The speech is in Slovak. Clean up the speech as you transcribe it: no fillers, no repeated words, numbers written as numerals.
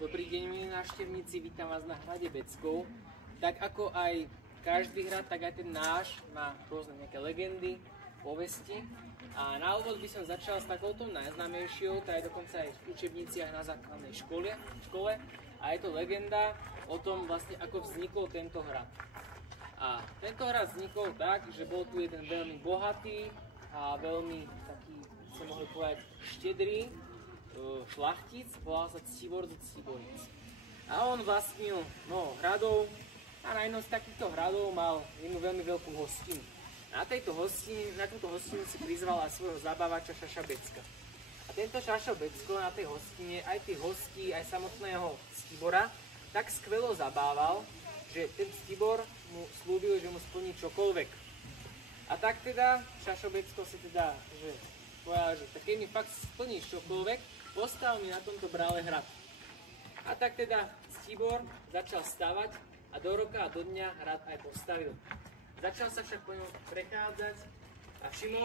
Dobrý deň, milí návštevníci, vítam vás na hrade Beckov. Tak ako aj každý hrad, tak aj ten náš má rôzne nejaké legendy, povesti. A na úvod by som začal s takouto najznámejšou, tá je dokonca aj v učebniciach na základnej škole. A je to legenda o tom vlastne, ako vznikol tento hrad. A tento hrad vznikol tak, že bol tu jeden veľmi bohatý a veľmi taký, sa mohli povedať, štedrý šlachtic, volal sa Ctibor zo Ctiboric. A on vlastnil mnoho hradov a na jednom z takýchto hradov mal jednu veľmi veľkú hostinu. Na túto hostinu si prizval aj svojho zabávača Šaša Becka. A tento Šašo Becko na tej hostine aj tých hostí, aj samotného Ctibora tak skvelo zabával, že ten Ctibor mu slúbil, že mu splní čokoľvek. A tak teda Šašo Becko si teda povedal, že tak keď mi fakt splníš čokoľvek, postav mi na tomto brále hrad. A tak teda Ctibor začal stavať a do roka a do dňa hrad aj postavil. Začal sa však po ňom prechádzať a všimol